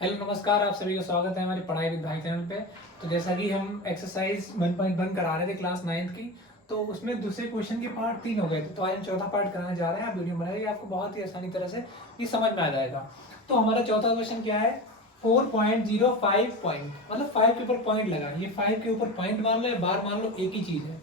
Hello नमस्कार, आप सभी का स्वागत है हमारी पढ़ाई विद भाई चैनल पे। तो जैसा कि हम एक्सरसाइज 1.1 करा रहे थे क्लास 9th की, तो उसमें दूसरे क्वेश्चन के पार्ट 3 हो गए थे। तो आज हम चौथा पार्ट कराने जा रहे हैं। आप वीडियो बनाइए, आपको बहुत ही आसानी तरह से ये समझ में आ जाएगा। तो हमारा चौथा क्वेश्चन क्या है? 4.05 पॉइंट, मतलब 5 के ऊपर पॉइंट लगा। ये 5 के ऊपर पॉइंट मान लो या बार मान लो, एक ही चीज है।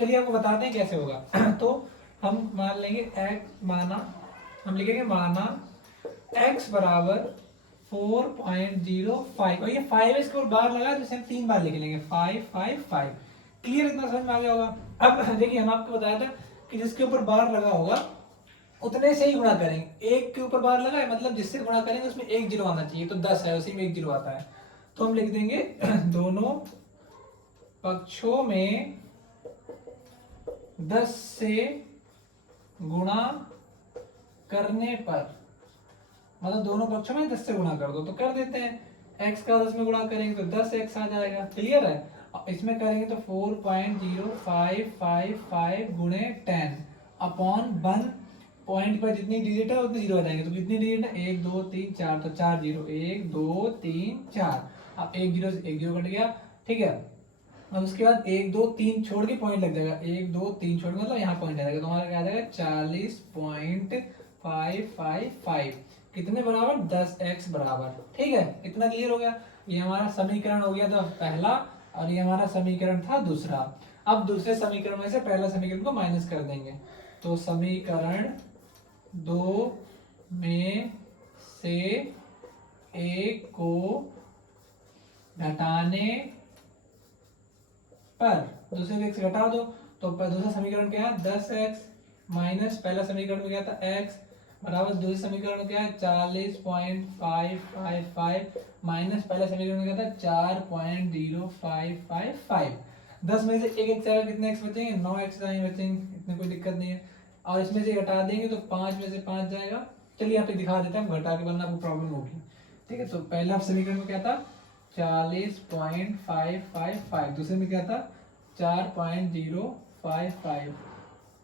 चलिए आपको बताते हैं कैसे होगा। तो हम मान लेंगे हम लिखेंगे माना x बराबर 4.05 और ये 5 इसके ऊपर बार लगा, तो इसे हम 3 बार लिख लेंगे 555। क्लियर? इतना समझ में आ गया होगा। अब देखिए, हम आपको बताया था कि जिसके ऊपर बार लगा होगा उतने से ही गुणा करेंगे। एक के ऊपर बार लगा है मतलब जिससे गुणा करेंगे उसमें एक जीरो आना चाहिए। तो 10 है, उसी में एक जीरो आता है। तो हम लिख देंगे दोनों पक्षों में 10 से गुणा करने पर, मतलब दोनों पक्षों में 10 से गुणा कर दो। तो कर देते हैं। x का 10 में गुणा करेंगे तो 10x आ जाएगा। क्लियर है? इसमें करेंगे तो 4.0555 गुणे 10 अपॉन 1। पॉइंट पर जितनी डिजिट है उतनी जीरो आ जाएंगे। तो कितनी डिजिट है? 1 2 3 4, तो 4 जीरो, 1 2 3 4। अब एक जीरो से एक जीरो कट गया। ठीक है। अब उसके बाद 1 2 3 छोड़ के पॉइंट लग जाएगा। 1 2 3 छोड़ के मतलब यहाँ पॉइंट आ जाएगा। तो हमारा क्या आ जाएगा? 40.555। कितने बराबर? 10x बराबर। ठीक है, इतना क्लियर हो गया। ये हमारा समीकरण हो गया था पहला, और ये हमारा समीकरण था दूसरा। अब दूसरे समीकरण में से पहला समीकरण को माइनस कर देंगे। तो समीकरण 2 में से एक को घटाने पर दूसरे को एक से घटा दो। तो दूसरा समीकरण क्या है? 10x माइनस पहला समीकरण में क्या था? x बराबर दूसरे समीकरण में क्या है? 40.555 माइनस पहला समीकरण में क्या था? 4.0555। 10 में से एक एक जाएगा, कितने x बचेंगे? 9x बचेंगे। इतनी कोई दिक्कत नहीं है। और इसमें से घटा देंगे तो 5 में से 5 जाएगा। चलिए यहाँ पे दिखा देते हैं, घटा के, वरना आपको प्रॉब्लम होगी। ठीक है, तो पहला समीकरण में क्या था? 40.555। दूसरे में क्या था? 4.055।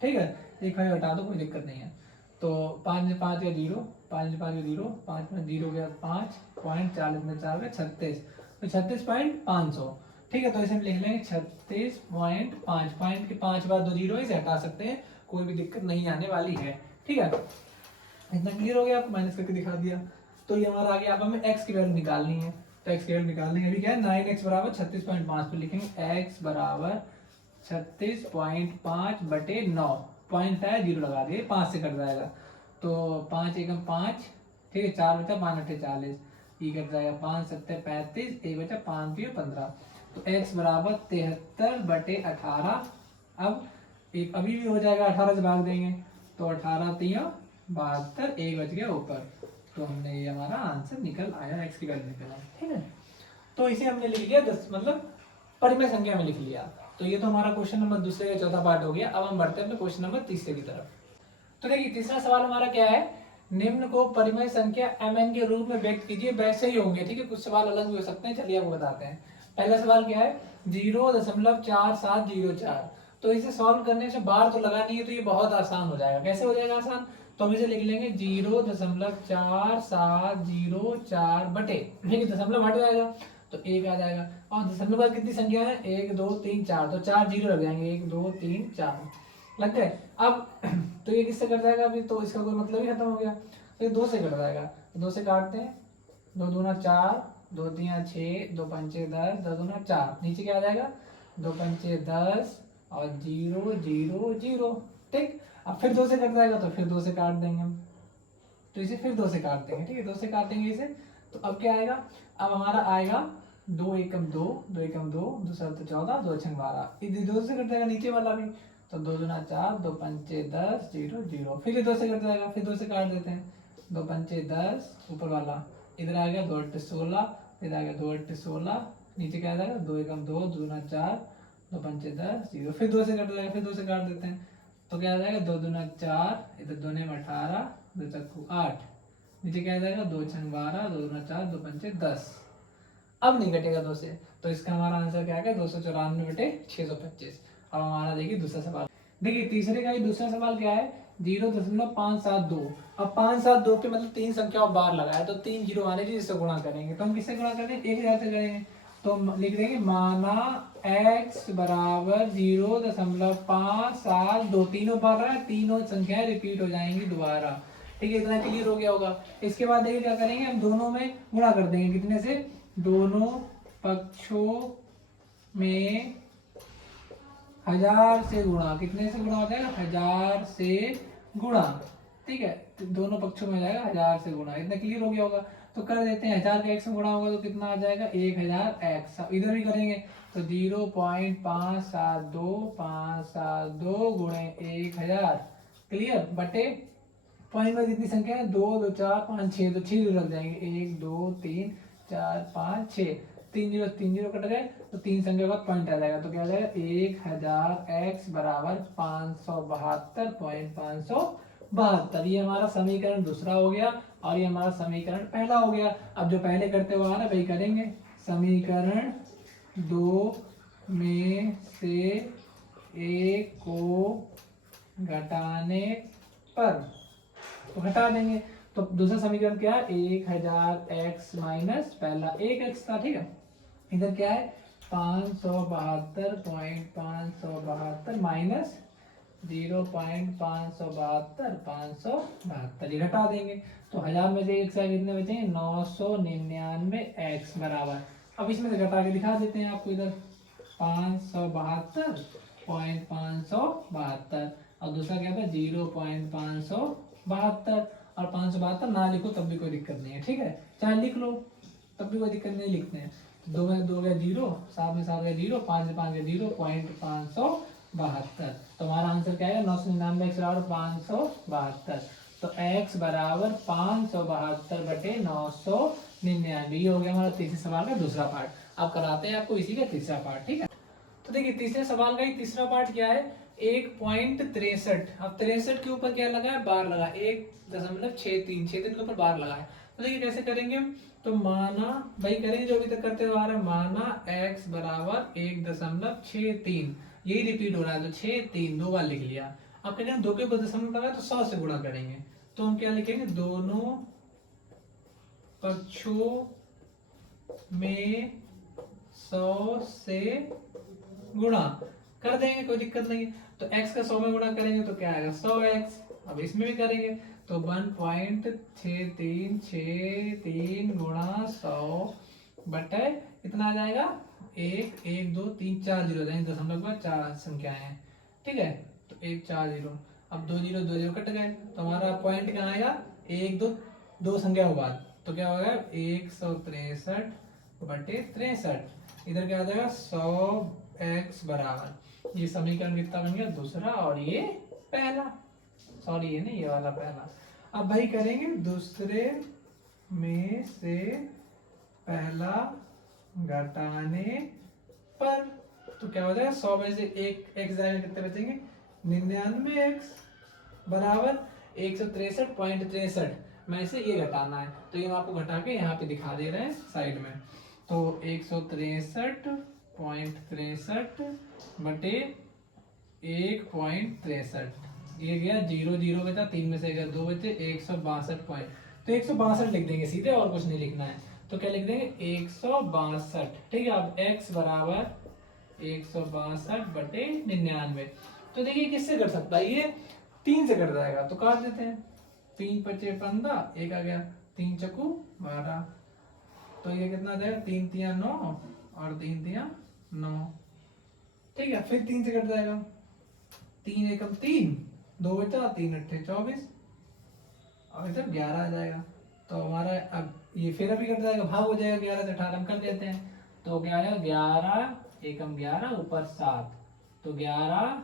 ठीक है, एक भाई हटा दो, कोई दिक्कत नहीं है। तो 5 में 5 या 0, 5 में 5 या 0, 5 में 0 गया 5 पॉइंट, 40 में 4 गया 36, तो 36.500। ठीक है, तो इसे हम लिख लेंगे 36.5। पॉइंट के 5 बार 2 जीरो इसे हटा सकते हैं, कोई भी दिक्कत नहीं आने वाली है। ठीक है, इतना क्लियर हो गया। आपको माइनस करके दिखा दिया। तो ये हमारा आ गया। अब हमें x की वैल्यू निकालनी है। तो x की वैल्यू निकालनी है। अभी क्या है? 9x बराबर 36.5 पे लिखेंगे x बराबर 36.5 बटे 9। पॉइंट है, जीरो लगा दिए, 5 से कट जाएगा। तो 5 एकम 5। ठीक है, 4 बचा, 5 अट्ठे 40, ये कट जाएगा। 5 सत्ते 35, एक बचा 5 3 15। तो x बराबर 73 बटे 18। अब एक अभी भी हो जाएगा, 18 से भाग देंगे तो 18 3 72, एक बच गया ऊपर। तो हमने ये हमारा आंसर निकल आया, x की वैल्यू निकल आई। ठीक है, तो इसे हमने लिख लिया 10, मतलब परिमेय संख्या में लिख लिया। तो ये तो हमारा क्वेश्चन नंबर दूसरे का चौथा पार्ट हो गया। अब हम बढ़ते हैं अपने क्वेश्चन नंबर तीसरे की तरफ। तो देखिए, तीसरा सवाल हमारा क्या है? निम्न को परिमेय संख्या mn के रूप में व्यक्त कीजिए। वैसे ही होंगे, ठीक है, कुछ सवाल अलग भी हो सकते हैं। चलिए आपको बताते हैं। पहला सवाल क्या है? 0.4704। तो इसे सॉल्व करने से बार तो लगानी है, तो ये बहुत आसान हो जाएगा। कैसे हो जाएगा आसान? तो हम इसे लिख लेंगे 0.4704 बटे, ठीक है, दशमलव हट जाएगा तो एक आ जाएगा। और दशमलव बाद कितनी संख्या है? 1 2 3 4, तो 4 जीरो लग जाएंगे। 1 2 3 4 लग गए। अब तो ये किससे कट जाएगा? अभी तो इसका कोई मतलब ही खत्म हो गया। तो ये 2 से कट जाएगा। तो 2 से काटते हैं। 2 दूना 4, 2 तीन 6, 2 पंचे 10, 10 दूना 4। नीचे क्या आ जाएगा? 2 पंचे 10 और 0 0 0। ठीक, अब फिर 2 से कट जाएगा तो फिर 2 से काट देंगे हम। तो इसे फिर 2 से काट देंगे। ठीक है, 2 से काटेंगे इसे। तो अब क्या आएगा? अब हमारा आएगा 2 एकम 2, 2 एकम 2, 2 7 14, 2 छंग 12। इधर 2 से कट जाएगा नीचे वाला भी। तो 2 दूना 4, 2 पंचे 10, 0 0। फिर ये 2 से कट जाएगा, फिर 2 से काट देते हैं। 2 पंचे 10, ऊपर वाला इधर आ गया 2 अट्ठे 16, इधर आ गया 2 अट्ठे 16। नीचे क्या आ जाएगा? 2 एकम 2, 2 दूना 4, 2 पंचे 10, 0। फिर 2 से कट जाएगा, फिर 2 से काट देते हैं। तो क्या आ जाएगा? 2 दूना 4, इधर 2 ने 18, 2 चक्कू 8। नीचे क्या आ जाएगा? 2 छंग 12, 2 दूना 4, 2 पंचे 10। अब नहीं घटेगा 2 से, तो इसका हमारा आंसर क्या है? 294 बटे 625। अब हमारा देखिए दूसरा सवाल। देखिए तीसरे का ही दूसरा सवाल क्या है? 0.572। अब 572 पे मतलब 3 संख्याओं बार लगाया तो 3 जीरो आने चाहिए, जिससे गुणा करेंगे। तो हम किससे गुणा करेंगे? 1000 से करेंगे। तो हम लिख देंगे माना x बराबर 0.572। तीनों बार रहा है, तीनों संख्याएं रिपीट हो जाएंगी दोबारा। ठीक है, इतना क्लियर हो गया होगा। इसके बाद देखिए क्या करेंगे, हम दोनों में गुणा कर देंगे। कितने से? दोनों पक्षों में 1000 से गुणा। कितने से गुणा हो जाएगा? 1000 से गुणा। ठीक है, तो दोनों पक्षों में हो जाएगा 1000 से गुणा। इतना क्लियर हो गया होगा। तो कर देते हैं, 1000 का x में गुणा होगा तो कितना आ जाएगा? 1000x। इधर भी करेंगे तो 0.572 गुणे 1000 क्लियर बटे पॉइंट में कितनी संख्या है? 2 2 4 5 6। तो 6 जीरो लग जाएंगे। 1 2 3 4 5 6। 3 जीरो कट गए तो 3 संख्या का पॉइंट आ जाएगा। तो क्या आ जाएगा? 1000x बराबर 572.572। ये हमारा समीकरण दूसरा हो गया और ये हमारा समीकरण पहला हो गया। अब जो पहले करते हुए आ रहा है वही करेंगे। समीकरण 2 में से एक को घटाने पर, तो घटा देंगे। तो दूसरा समीकरण क्या है? 1000x माइनस पहला 1x था। ठीक है, इधर क्या है? 572.572 माइनस 0.572 ये घटा देंगे। तो 1000 में से एक से कितने बचेंगे? 999x बराबर। अब इसमें से घटा के दिखा देते हैं आपको। इधर 572.572 और दूसरा क्या था? 0.572। और 572 ना लिखो तब भी कोई दिक्कत नहीं है। ठीक है, चाहे लिख लो तब भी कोई दिक्कत नहीं, लिखते हैं। 2 में 2 गया 0, 7 में 7 गया 0, 5 में 5 गया 0.572। तो हमारा आंसर क्या है? 999 x बराबर 572। तो x बराबर 572 बटे 999। ये हो गया हमारा तीसरे सवाल का दूसरा पार्ट। अब कराते हैं आपको इसी का तीसरा पार्ट। ठीक है, तो देखिए तीसरे सवाल का ही तीसरा पार्ट क्या है? 1.63। अब 63 के ऊपर क्या लगा है? बार लगा। 1.63 के ऊपर बार लगा है। तो देखिए कैसे करेंगे हम। तो माना भाई करेंगे जो अभी तक करते हुए आ रहा है। माना x बराबर 1.63, यही रिपीट हो रहा है। तो 63 दो बार लिख लिया। अब कहेंगे दो के ऊपर दशमलव लगा तो 100 से गुणा करेंगे। तो हम क्या लिखेंगे? दोनों पक्षों में 100 से गुणा कर देंगे, कोई दिक्कत नहीं। तो x का 100 में गुणा करेंगे तो क्या आएगा? 100x। अब इसमें भी करेंगे तो 1.6363 गुणा 100 बटे इतना आ जाएगा 1 1 2 3 4 जीरो जाएंगे। दशमलव के बाद 4 संख्याएं हैं। ठीक है, तो 1 4 जीरो। अब 2 जीरो 2 जीरो कट गए तो हमारा पॉइंट कहाँ आएगा? 1 2 2 संख्या के बाद। तो क्या होगा? 163 बटे 63। इधर क्या आ जाएगा? 100x बराबर, ये समीकरण कितना बन गया? दूसरा और ये पहला। सॉरी ये नहीं, ये वाला पहला। अब भाई करेंगे दूसरे में से पहला घटाने पर। तो क्या हो जाएगा? 100 में से एक x जाएगा, कितने बचेंगे? 99x बराबर 163.63 में से ये घटाना है। तो ये हम आपको घटा के यहाँ पे दिखा दे रहे हैं साइड में। तो 163.63 बटे 1.63, ये गया 0 0 बचा, 3 में से गया 2 बचे, 162 पॉइंट। तो 162 लिख देंगे सीधे, और कुछ नहीं लिखना है। तो क्या लिख देंगे? 162। ठीक है, अब x बराबर 162 बटे 99। तो देखिए किससे कर सकता है? ये 3 से कर जाएगा। तो काट देते हैं। 3 पचे 15, एक आ गया 3 चक्कू 12। तो ये कितना जाएगा? 3 तिया 9 और 3 तिया 9। ठीक है, फिर 3 से कट जाएगा। 3 एकम 3, 2 बचा, 3 अट्ठे 24 और इधर 11 आ जाएगा। तो हमारा अब ये फिर अभी कट जाएगा, भाग हो जाएगा 11 से 18 कर देते हैं। तो क्या आएगा? 11 एकम 11 ऊपर 7। तो 11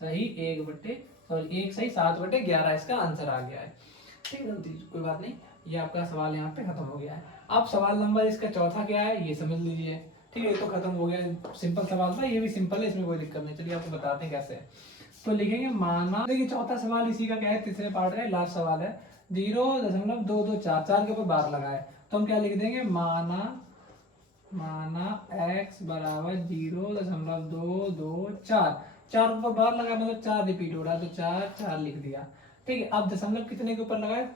सही 1 बटे, सॉरी 1 सही 7 बटे 11 इसका आंसर आ गया है। ठीक है, कोई बात नहीं, ये आपका सवाल यहाँ पे खत्म हो गया है। अब सवाल नंबर इसका चौथा क्या है ये समझ लीजिए। ठीक है, ये तो खत्म हो गया, सिंपल सवाल था, ये भी सिंपल है, इसमें कोई दिक्कत नहीं। चलिए आपको बताते हैं कैसे। तो लिखेंगे माना, देखिए चौथा सवाल इसी का क्या है? तीसरे पार्ट का लास्ट सवाल है। 0.224 4 के ऊपर बार लगा है। तो हम क्या लिख देंगे? माना x बराबर 0.224। 4 ऊपर बार लगा मतलब 4 रिपीट हो रहा है, तो 4 4 लिख दिया। ठीक है, अब दशमलव कितने के ऊपर लगाए,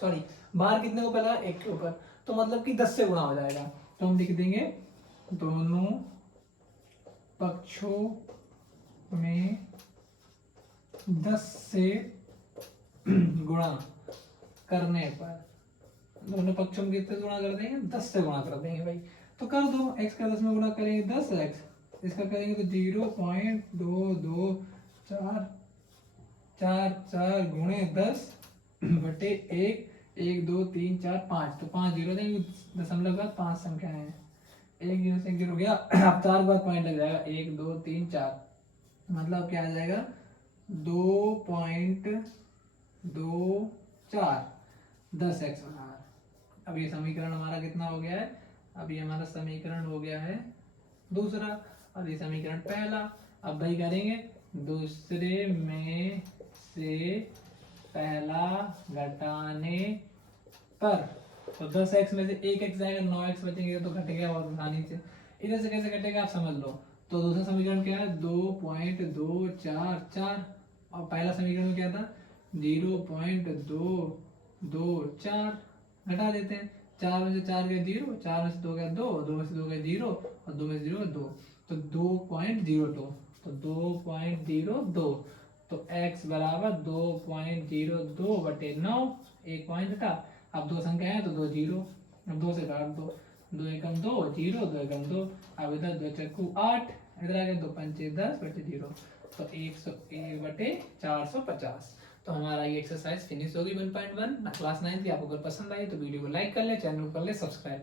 सॉरी बार कितने के ऊपर लगा, 1 के ऊपर, तो मतलब कि 10 से गुणा हो जाएगा। तो हम लिख देंगे दोनों पक्षों में 10 से गुणा करने पर, दोनों पक्षों में कितने गुणा कर देंगे, 10 से गुणा कर देंगे भाई। तो कर दो, x का 10 में गुणा करेंगे 10x, इसका करेंगे तो 0.2244 गुणे 10 बटे 1, 1 2 3 4 5, तो 5 जीरो देंगे, दशमलव के बाद 5 संख्या है, 1 जीरो से 1 जीरो गया। अब 4 के बाद पॉइंट लग जाएगा, 1 2 3 4, मतलब क्या आ जाएगा 2.24 10x बराबर। अब ये समीकरण हमारा कितना हो गया है, अब ये हमारा समीकरण हो गया है दूसरा। अब ये समीकरण पहला, अब भाई करेंगे दूसरे में से पहला घटाने पर, तो 10x में से 1x जाएगा, 9x बचेंगे, तो घट गया बहुत आसानी से। इधर से कैसे घटेगा आप समझ लो। तो दूसरा समीकरण क्या है 2.244, और पहला समीकरण में क्या था 0.224, घटा देते हैं, 4 में से 4 गए 0, 4 में से 2 गया 2, 2 में से 2 गए 0, और 2 में से 0 2, तो 2.02, तो 2.02, तो x बराबर 2.02 बटे 9, 1 पॉइंट का। अब दो संख्या है तो 2 जीरो, अब 2 से काट दो, 2 एकम 2 जीरो, 2 एकम 2, अब इधर 2 चक्कू 8, इधर आ गया 2 पंचे 10 बटे 0, तो 101 बटे 450। तो हमारा ये एक्सरसाइज फिनिश होगी 1.1 क्लास 9 की। आपको अगर पसंद आई तो वीडियो को लाइक कर ले, चैनल को कर ले सब्सक्राइब।